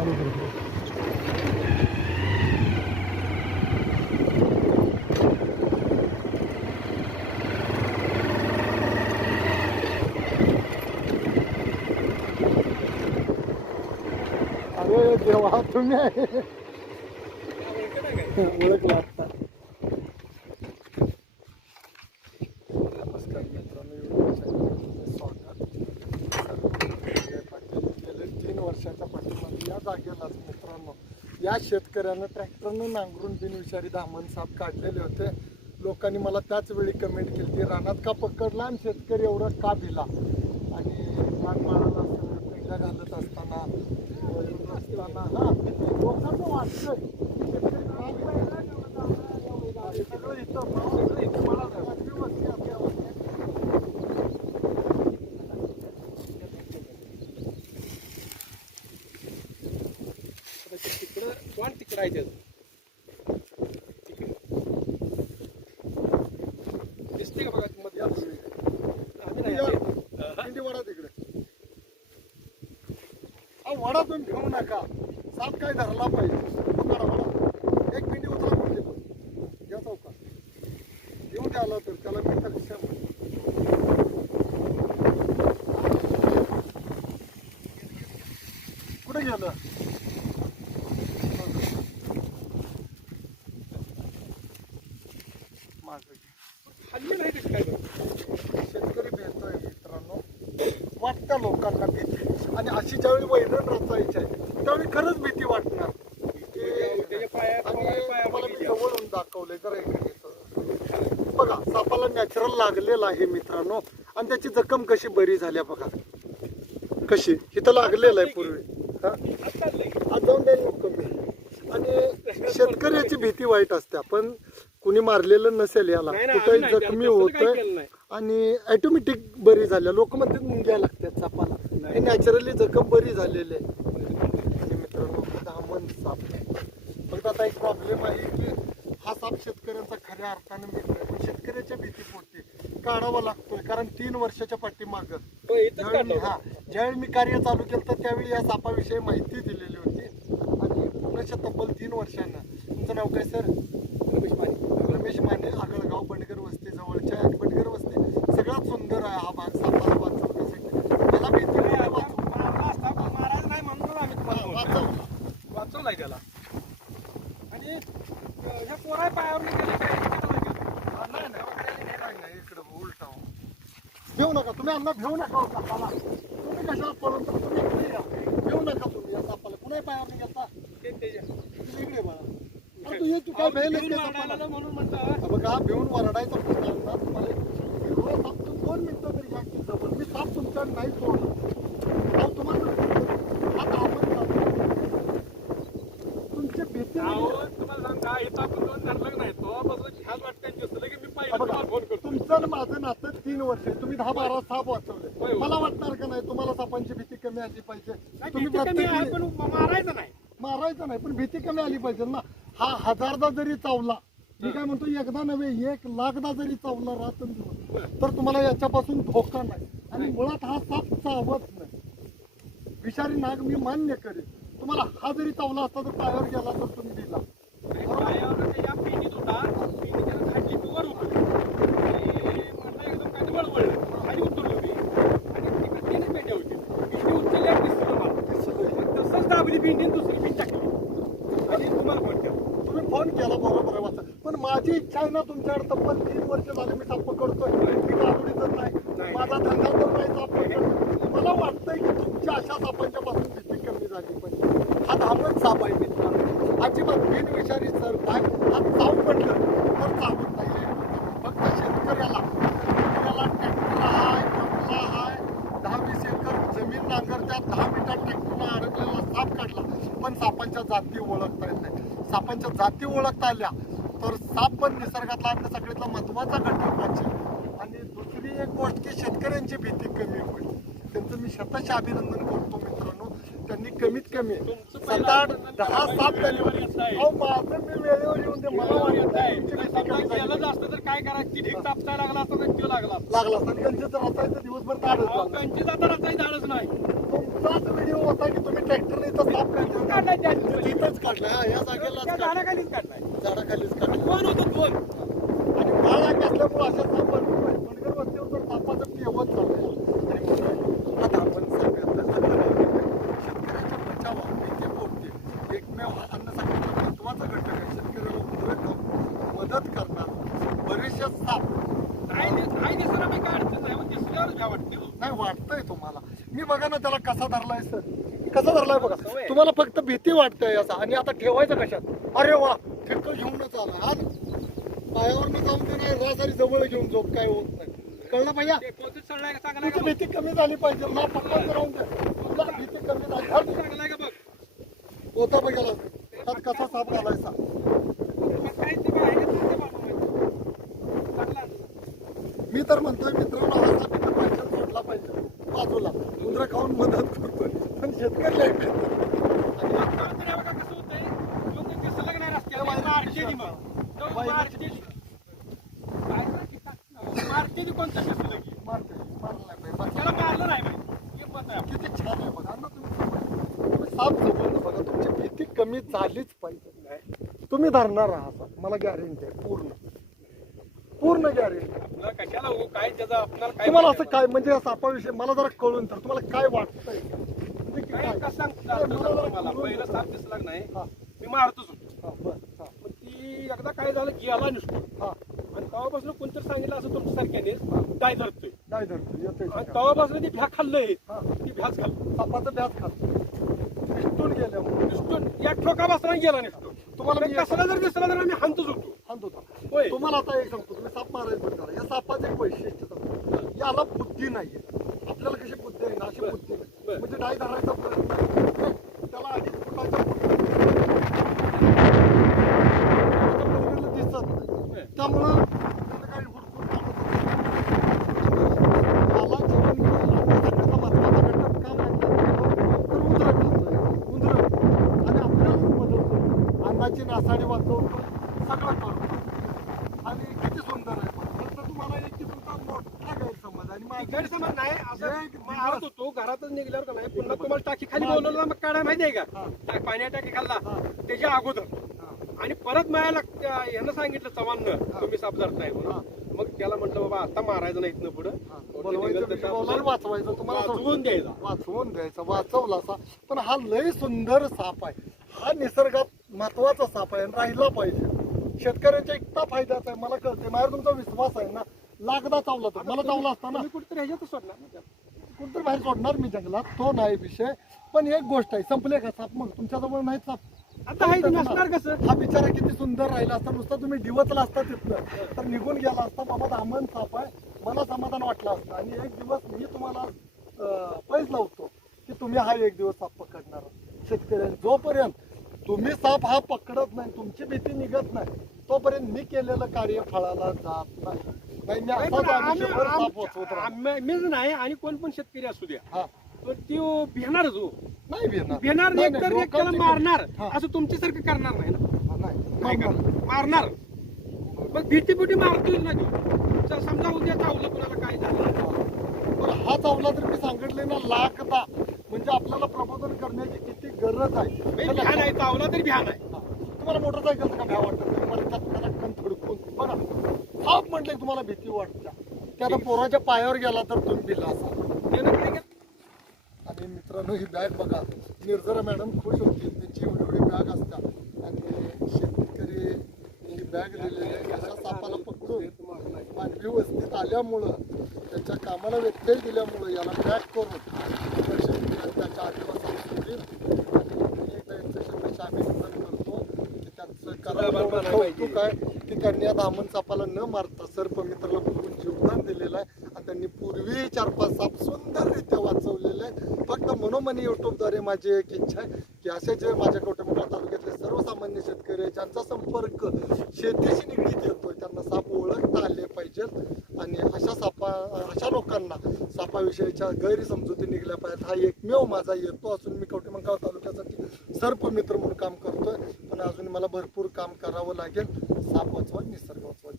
चालू करतो अरे देवा तुम्ही आहे ओळखला आता नमस्कार मित्रांनो YouTube चॅनलमध्ये स्वागत संजय पाटील गेले तीन वर्षाच्या पाठीमागे या आज मित्रांनो या शेतकऱ्यानं ट्रॅक्टरनं नांगरून बिनविषारी दामन साप काढलेले होते. लोकांनी मला त्याच वेळी कमेंट केली की रानात का पकडला आणि शेतकरी एवढं का भिला? आणि नागमाळाला पेंड्या घालत असताना असताना हा लोकांना वाटतंय शेतकरी इथं सगळं इथं मला अगदी वस्ती आपल्या वस्ती. तिकडं आहे त्याचं दिसते का बघा मध्ये आम्ही नाही वडा तिकडे. हा वडा तुम्ही घेऊ नका. साप काय धरला पाहिजे. एक उचला म्हणजे पण. घ्या चौका घेऊन द्या आला तर त्याला मी तर शंभर. कुठे गेलं माझं हल्ली नाही दिसत काय तो. शेतकरी भेटतोय मित्रांनो वाटतं लोकांना भीती. आणि अशी ज्यावेळी वैरण रचायची आहे त्यावेळी खरंच भीती वाटणार. आणि तुम्हाला मी. जवळून दाखवले जरा. बघा सापाला नॅचरल लागलेला आहे मित्रांनो. आणि त्याची जखम कशी बरी झाल्या बघा. कशी? इथं लागलेलं आहे पूर्वी. हा? आज जाऊन द्यायला आणि शेतकऱ्याची भीती वाईट असते. पण कुणी मारलेलं नसेल याला. नाही आम्ही त्याला जखमी काही नाही. आणि ऑटोमॅटिक बरी झाल्या. लोक म्हणतात मुंग्या लागतात सापाला नाही. हे नॅचरली जखम बरी झालेली आहे. आणि मित्रांनो दामन साप फक्त आता एक प्रॉब्लेम आहे की हा साप शेतकऱ्यांचा खऱ्या अर्थानं मिळतोय पण शेतकऱ्याच्या भीतीपोटी काढावा लागतोय कारण तीन वर्षाच्या पाठीमागं. इथंच ज्यावेळी काढला हा ज्यावेळी मी कार्य चालू केलं तर त्यावेळी या सापाविषयी माहिती दिलेली होती. आणि पुण्याच्या तब्बल तीन वर्षांना. तुमचं नाव काय सर? रमेश माने. रमेश माने आगळगाव बंडगर वस्ती जवळच्या आहे. बंडगर वस्ती. सगळ्यात सुंदर आहे हा भाग मला भीती नाही, म्हणून आम्ही तुम्हाला. वाचवलाय त्याला आणि ह्या पोराय पायावर. घेऊ नका तुम्ही अन्न घेऊ नका हो तुम्ही कशाला पळून तुम्ही घेऊ नका तुम्ही या सापाला कुणाही पायावर नाही घेता ते त्याच्या. तुम्ही इकडे बघा अरे तू ये तू काय भेल म्हणून भिवून वरडायचा तुम्हाला हो, दोन मिनिटं तरी या की जवळ मी साप तुमच्याकडे नाही सोडलं तुम्हाला आता आपण तुमची भीती अहो, तुम्हाला सांग का इथं आपण दोन धरलं नाही तो बसून ह्याच वाटतं दिसलं की मी फोन करतो तुमचं माझं नातं तीन वर्ष. तुम्ही दहा बारा साप वाचवले. मला वाटणार का नाही तुम्हाला सापांची भीती कमी आली पाहिजे तुम्ही मारायचं नाही मारायचं नाही पण भीती कमी आली पाहिजे ना हा हजारदा जरी चावला मी काय म्हणतो एकदा नव्हे एक लाखदा जरी चावला रात्रंदिवस तर तुम्हाला याच्यापासून धोका नाही. आणि. मुळात हा साप चावत नाही. विषारी नाग मी मान्य करेन. तुम्हाला हा जरी चावला असता तर पायावर गेला तर तुम्ही दिला आणि पायावर ते या पिंडीत होता. पिंडी त्याला खाली मी वर होतो. आणि म्हटलं एकदम काय ते वळवळलं खाली उतरलो मी. आणि तिकडे तीनच पेंड्या होती. पिंडी उचलल्यावर दिसलं मला. मग तसंच दाबली पिंडी आणि दुसरी पिंड टाकली आणि तुम्हाला फोन केला तुम्ही फोन केला बरोबर आहे वाचा. पण माझी इच्छा आहे ना तुमच्याकडे तब्बल तीन वर्ष झाले मी साप पकडतोय. मी गाडुडीतच नाही. नाही. माझा धंदा तर नाही पकडतो. मला वाटतंय की तुमच्या अशा सापांच्या पासून भीती कमी झाली पाहिजे. हा धामण साप आहे मित्रांनो अजिबात बिनविषारी सर काय हा चाव पडलं तर चावत नाही फक्त शेतकऱ्याला शेतकऱ्याला ट्रॅक्टर हाय बंगला हाय दहा वीस एकर जमीन नांगरत्यात दहा मिनिटात ट्रॅक्टरला अडकलेला साप काढला पण सापांच्या जाती ओळखता येत नाही जाती ओळखता आल्या. तर साप पण निसर्गातला आणि सगळ्यातला महत्त्वाचा घटक वाचेल आणि दुसरी एक गोष्ट की शेतकऱ्यांची भीती कमी होईल. त्यांचं मी शतश अभिनंदन करतो मित्रांनो. त्यांनी कमीत कमी सात आठ दहा साप आहे. अहो माझं मी वेळेवर येऊन दे मला वाटत झाली. असतं तर काय करायचं? ती ढीक तापसाय लागला असता तर तो लागला असता. लागला असता. आणि त्यांचं जर असायचं दिवसभर काढत अहो. कंची जाता झाडच नाही. तो तुमचाच व्हिडिओ होता की तुम्ही काढला काढलाय त्या दिवशी. तिथंच काढला या त्या काढला झाडाखालीच काढलाय. झाडाखालीच काढला दोन होतं दोन आणि माळ अंग असल्यामुळे अशा साप भरपूर आहेत. पडगर वस्तीवर तर सापाचं पेवत चाललंय आणि म्हणून आता आपण सगळ्यांना शेतकऱ्याच्या बचावा पिके पोटते एकमेव हा अन्नसाखळीचा महत्त्वाचा घटक आहे. शेतकऱ्याला उद्रेक मदत करणार साप. नाही दिस- नाही दिसणार मी काय अडचण नाही पण दिसल्यावरच भ्या वाटते. हो. नाही वाटतंय तुम्हाला. मी बघा ना त्याला कसा धरलाय सर. कसा धरलाय बघा. तुम्हाला फक्त भीती वाटते असा. आणि आता ठेवायचं कशात? अरे वा ठिक्क घेऊनच आला. आज पायावरनं जाऊन ते नाही राजारी जवळ घेऊन झोप काय होत नाही. कळलं चांगलाय तुझी. भीती कमी झाली पाहिजे. ना पक्काच राहून दे तुला भीती कमी झाली. बघ? होता बघायला हात कसा साप घालायचा. मी तर म्हणतोय मित्रांनो हा साप इथं पाहिजे सोडला पाहिजे. बाजूला. उंदरं खाऊन मदत करतोय. पण शेतकरी खातो. आणि आता तर हे बघा कसं होतंय, लोकं दिसलं का नाही रस्त्याला, बाई- मारते ती मग. तो बाई- मारते ती. काय करायचं की काय? मारते ती कोणतं दिसलं की. मारते मारलाय बाई, बस. त्याला मारलं नाही बाई. हे पत आहे. किती छान आहे बघा ना तुम्ही तुम्ही साप जवळ बघा तुमची झालीच पाहिजे तुम्ही धरणार आहात. मला गॅरंटी आहे पूर्ण. पूर्ण गॅरंटी आपलं कशाला हो, काय त्याचं आपल्याला काय तुम्हाला असं काय म्हणजे सापाविषयी मला जरा कळून तर तुम्हाला काय वाटतंय? म्हणजे की काय काय? कसं सांगतो तुम्हाला पहिलं साप दिसला का नाही हा, मी मारतच होतो हा, बरं, हा, पण ती एकदा काय झालं गेला नसतो. हा. आणि तेव्हापासून कोणतरी सांगितलं असं तुमच्या सारख्याने डाय धरतोय. नाही धरतो येतोय आणि का? तेव्हापासून ती भ्या खाल्लंय. हा. ती भ्याच खाल्लं. सापाचं ब्याज खात निष्ठून गेल्यामुळे नुसतं या ठोका बसला गेला नसतो तुम्हाला मी कसला जर दिसला तर आम्ही हाणतच होतो हात होता होय. तुम्हाला आता एक सांगतो तुम्ही साप मारायला पण करा या सापाचं एक वैशिष्ट्य सांगतो याला बुद्धी नाहीये आपल्याला कशी बुद्धी आहे ना अशी बरं. बुद्धी नाही बरं. म्हणजे डाय धरायचा प्रयत्न नाही. त्याला अडीच फुटाच्या दिसत नाही. त्यामुळं त्याला काही हुडकून कामच होत नाही. मला जेवण अन्नसाखळीचा महत्त्वाचा घटक का माहिती आहे? तर उंदरं खातोय. उंदरं. आणि आपल्याला मदत करतो. अन्नाची नासाडी वाचवतो सगळं करतो आणि किती सुंदर आहे पण. फक्त तुम्हाला एक की तुमचा मोठा गैरसमज नाही असं होतो घरातच निघल्यावर का नाही? पुन्हा तुम्हाला टाकी खाली बोलवलं मग काढाय माहिती आहे का? पाण्या टाकी खाल्ला. त्याच्या अगोदर. आणि परत मायाला यानं सांगितलं चव्हाणनं हा. तुम्ही धरताय म्हणून. मग त्याला म्हटलं बाबा आता मारायचं नाही इथनं पुढं. म्हणजे वाचवायचं तुम्हाला वाचवून द्यायचा वाचवून द्यायचा वाचवला असा. पण हा लय सुंदर साप आहे. हा निसर्गात महत्त्वाचा साप आहे राहिला पाहिजे. शेतकऱ्यांच्या एकटा फायद्याचा आहे. मला कळते माझ्यावर तुमचा विश्वास आहे ना? लागदा चावला तर. मला चावला असता ना. कुठेतरी ह्याच्यातच सोडणार. ना बाहेर सोडणार मी जंगलात. तो नाही विषय. पण एक गोष्ट आहे संपले का साप मग? तुमच्याजवळ नाही साप. आता हाय तुम्ही असणार कसं? हा बिचारा किती सुंदर राहिला असता नुसता तुम्ही डिवचला असता तिथनं. तर निघून गेला असता बाबा दामन साप आहे. मला समाधान वाटलं असतं. आणि एक दिवस मी तुम्हाला अं, पैज लावतो की तुम्ही हा एक दिवस साप पकडणार. शेतकऱ्यांनी जोपर्यंत तुम्ही साप हा पकडत नाही तुमची भीती निघत नाही तोपर्यंत मी केलेलं कार्य फळाला जात नाही. नाही मी नाही, असाच पण आम्ही आम्ही- शंभर साप आम- वाचवत राहतो. आम्ही- मीच नाही आणि कोण पण शेतकरी असू द्या हा. तर त्यो भिणारच हो नाही भिणार भिणार नाही, एक तर नाही, एक त्याला लोकांची- मारणार हा. असं तुमच्यासारखं करणार नाही ना. नाही. काय करणार. करणार मारणार. मग भीती भीती मारतोय ना तो. जर समजा उद्या चावलं कुणाला काय झालं? पण हा चावला तर मी सांगितले ना लाखदा. म्हणजे आपल्याला प्रबोधन करण्याची किती गरज आहे? नाही, भ्या नाही चावला तरी भ्या नाही हा. तुम्हाला मोटरसायकल का भ्या वाटत? नाही मला त्यात त्याला कण थडकून. बघा साप म्हटले तुम्हाला भीती वाटते त्या आता पोराच्या पायावर गेला तर तुम्ही बिला असा? आणि मित्रांनो ही बॅग बघा. निर्जरा मॅडम खुश होती. त्यांची एवढी एवढी बॅग असतात आणि शेतकरी ही बॅग दिलेली आहे. अशा सापाला पकडून मानवी वस्तीत आल्यामुळं त्याच्या कामाला व्यत्यय दिल्यामुळं याला पॅक करून त्याच्या आदिवासी सोडील आणि आम्ही करतो की त्यांचं करावं एवढं कौतुक आहे. ठिकाणी या दामन सापाला न मारता सर्प मित्राला खूप जीवदान दिलेलं आहे. आणि त्यांनी पूर्वी चार पाच साप सुंदररित्या वाचवलेले आहे फक्त मनोमनी युट्यूबद्वारे माझी एक इच्छा आहे की असे जे माझ्या कवटेमंगळ तालुक्यातले सर्वसामान्य शेतकरी ज्यांचा संपर्क शेतीशी निगडीत येतोय त्यांना साप ओळखता आले पाहिजेत. आणि अशा सापा अशा लोकांना सापाविषयीच्या गैरसमजुती निघल्या पाहिजेत. हा एकमेव माझा येतो असून मी कवटेमंगाव तालुक्यासाठी सर्प मित्र म्हणून काम करतोय. अजून मला भरपूर काम करावं लागेल. साप वाचवा निसर्ग वाचवा.